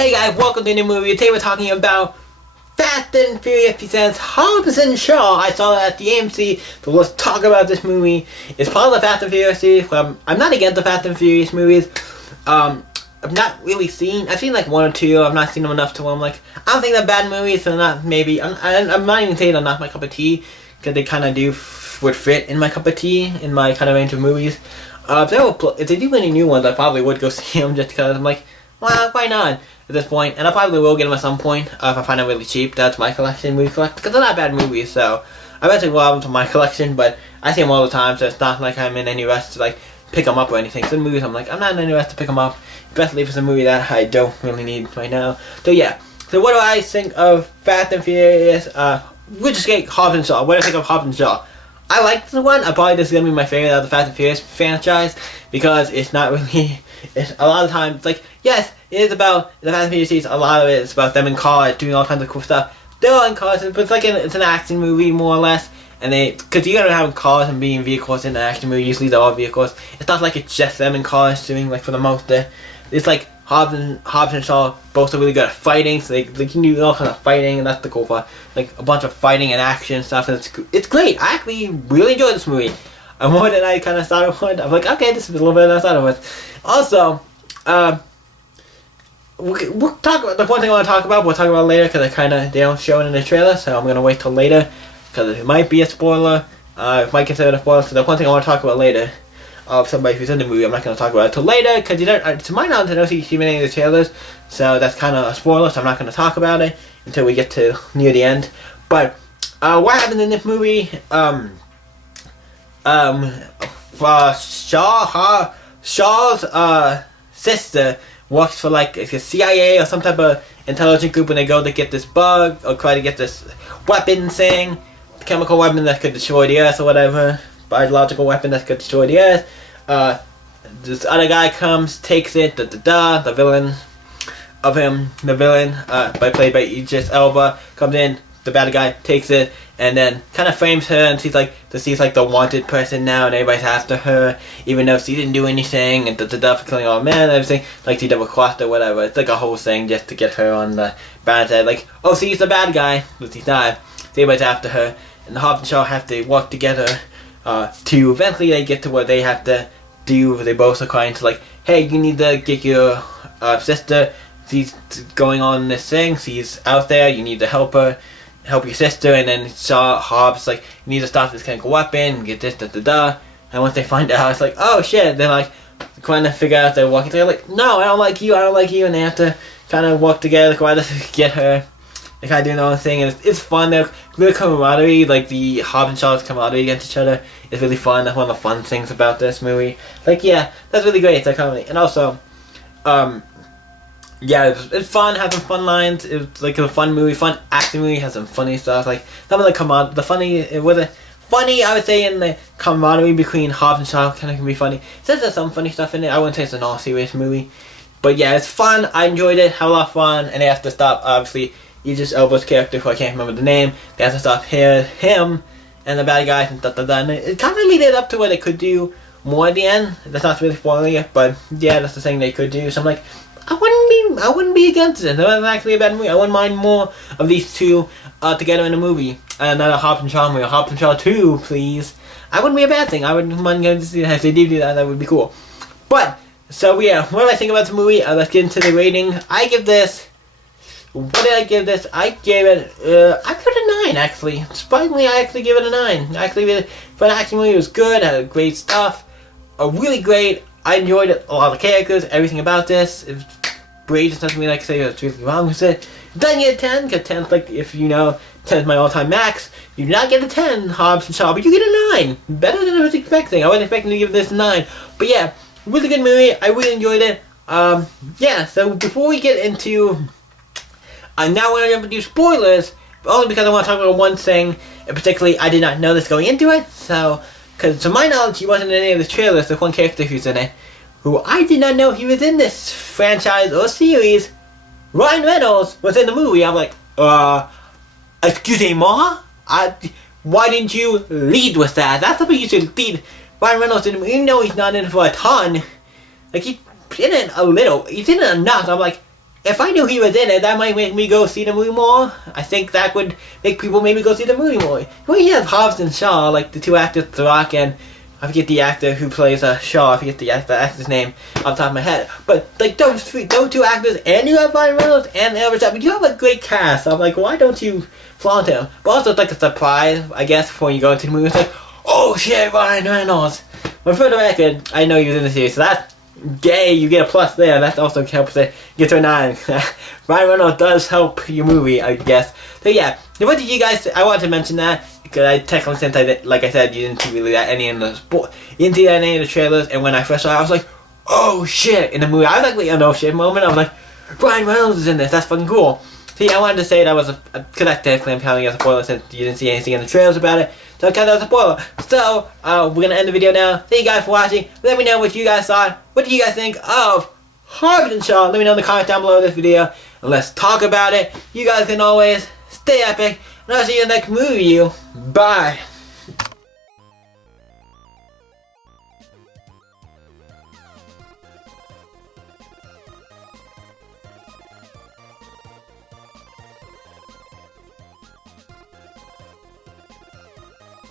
Hey guys, welcome to the new movie. Today we're talking about Fast and Furious presents Hobbs and Shaw. I saw that at the AMC, so let's talk about this movie. It's part of the Fast and Furious series. I'm not against the Fast and Furious movies. I've not really I've seen like one or two. I've not seen them enough to where I'm like, I don't think they're bad movies, so not maybe. I'm not even saying they're not my cup of tea, because they kind of would fit in my cup of tea, in my kind of range of movies. If they do any new ones, I probably would go see them just because I'm like, well, why not at this point? And I probably will get them at some point if I find them really cheap. That's my movie collection, because they're not bad movies, so I eventually will have them to my collection, but I see them all the time, so it's not like I'm in any rush to like pick them up or anything. Some movies I'm like, I'm not in any rush to pick them up, especially if it's a movie that I don't really need right now. So yeah, so what do I think of Fast and Furious? We'll just get Hobbs and Shaw. What do I think of Hobbs and Shaw? I like the one. Probably this is going to be my favorite of the Fast and Furious franchise, because it's not really, it's a lot of times, like, yes, it is about the Fast and Furious series. A lot of it is about them in cars doing all kinds of cool stuff. They're all in cars, but it's like it's an action movie more or less. And because you're gonna have cars and being vehicles in an action movie, usually they're all vehicles. It's not like it's just them in cars doing, like, for the most. It's like Hobbs and Shaw both are really good at fighting, so they can do all kinds of fighting, and that's the cool part. Like a bunch of fighting and action stuff, and it's great. I actually really enjoyed this movie. More than I kind of started with. I'm like, okay, this is a little bit than I started with. Also, we'll talk about the one thing I want to talk about. We'll talk about later, because they don't show it in the trailer, so I'm gonna wait till later, because it might be a spoiler. It might consider it a spoiler. So the one thing I want to talk about later, of somebody who's in the movie, I'm not going to talk about it till later, because to my knowledge, I don't see any of the trailers, so that's kind of a spoiler, so I'm not going to talk about it until we get to near the end. But what happened in this movie? Shaw's sister works for like a CIA or some type of intelligence group, and they go to get this bug or try to get this weapon thing, chemical weapon that could destroy the Earth or whatever. Biological weapon that could destroy the Earth. This other guy comes, takes it, the villain of him, played by Idris Elba, comes in, the bad guy takes it, and then kind of frames her, and she's like the wanted person now, and everybody's after her, even though she didn't do anything, and for killing all men and everything, like she double crossed or whatever. It's like a whole thing just to get her on the bad side, like, oh, she's the bad guy, but she's not. So everybody's after her, and the Hobbs and Shaw have to work together to eventually they get to what they have to do. They both are trying to, like, hey, you need to get your sister, she's going on this thing, she's out there, you need to help her, help your sister. And then Hobbs like, you need to stop this chemical weapon and get this, and once they find out, it's like, oh shit, they're like trying to figure out, they're walking together, like, no, I don't like you, and they have to kind of work together to get her. They kind of doing their own thing, and it's fun. Their camaraderie, like the Hobbs and Shaw's camaraderie against each other, is really fun. That's one of the fun things about this movie. Like, yeah, that's really great. It's a comedy, and also, yeah, it's fun. Has some fun lines. It's like a fun movie, fun action movie. Has some funny stuff. Like some of the funny. It was funny. I would say in the camaraderie between Hobbs and Shaw kind of can be funny. It says there's some funny stuff in it. I wouldn't say it's an all serious movie, but yeah, it's fun. I enjoyed it. Had a lot of fun, and they have to stop, obviously, Idris Elba's character, who I can't remember the name. They have to stop him and the bad guys and and it kind of leaded up to what they could do more at the end. That's not really spoiling it, but yeah, that's the thing they could do. So I'm like, I wouldn't be against it. That was actually a bad movie. I wouldn't mind more of these two together in a movie. Not a Hobbs and Shaw movie, a Hobbs and Shaw 2, please. I wouldn't be a bad thing. I wouldn't mind going to see that. If they do that, that would be cool. But so yeah, what do I think about the movie? Let's get into the rating. What did I give this? I gave it, I give it a 9, actually. Surprisingly, I actually give it a 9. I actually did it. For an action movie, it was good, had great stuff. Really great. I enjoyed it, a lot of the characters, everything about this. It was great. There's nothing like to say that's really wrong with it. Doesn't get a 10, because 10's like, if you know, 10 is my all-time max. You do not get a 10, Hobbs and Shaw, but you get a 9. Better than I was expecting. I wasn't expecting to give this a 9. But yeah, really good movie. I really enjoyed it. Yeah, so before we get into... I'm now going to do spoilers, only because I want to talk about one thing, and particularly I did not know this going into it, so, because to my knowledge he wasn't in any of the trailers. There's one character who's in it, who I did not know he was in this franchise or series. Ryan Reynolds was in the movie. I'm like, excuse me, Ma? Why didn't you lead with that? That's something you should lead. Ryan Reynolds didn't, even though he's not in it for a ton, like, he's in it a little, he's in it enough. I'm like, if I knew he was in it, that might make me go see the movie more. I think that would make people maybe go see the movie more. Well, you have Hobbs and Shaw, like the two actors, The Rock and I forget the actor who plays Shaw. I forget the actor's name off the top of my head. But like those two actors, and you have Ryan Reynolds and Elvis. But you have a great cast. So I'm like, why don't you flaunt him? But also it's like a surprise, I guess, before you go into the movie. It's like, oh shit, Ryan Reynolds. But for the record, I know he was in the series, so that's gay. You get a plus there. That also helps it get to a 9. Ryan Reynolds does help your movie, I guess. So yeah, what did you guys? I wanted to mention that because I technically, since I did, like I said, you didn't see really that any in the you didn't see that in any of the trailers. And when I first saw it, I was like, oh shit! In the movie, I was like, wait, a no shit moment. I was like, Ryan Reynolds is in this. That's fucking cool. So yeah, I wanted to say that was because I technically am counting as a spoiler since you didn't see anything in the trailers about it. So I counted as a spoiler. So we're gonna end the video now. Thank you guys for watching. Let me know what you guys thought. What do you guys think of Hobbs and Shaw? Let me know in the comments down below this video. And let's talk about it. You guys can always stay epic. And I'll see you in the next movie review. Bye.